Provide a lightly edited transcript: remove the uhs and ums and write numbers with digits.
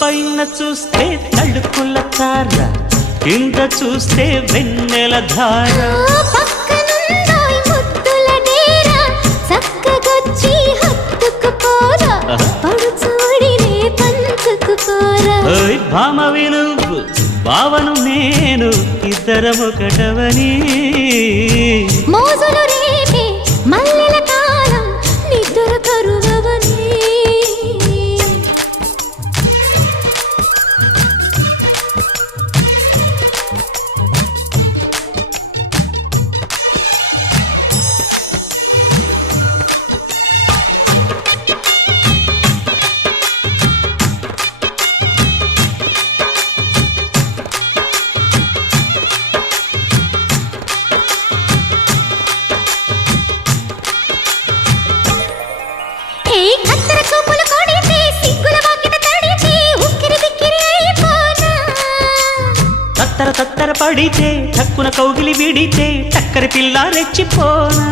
పైన చూస్తే తడుకుల తార, కింద చూస్తే వెన్నెల ధార. పక్కనుందోయ్ ముద్దుల డేరా, చక్కగొచ్చి హత్తుకుపోరా, పడుచూడినే పంచుకుపోరా. ఓయ్ భామ వినువ్వు, భావను నేను, ఇద్దరమొకటవని. మోజులు రేపే మల్లెల కాలం, నిద్ర కరువవని. తత్తర తత్తర పడితే, తక్కున కౌగిలి విడితే, చక్కరి పిల్ల రెచ్చిపోనా.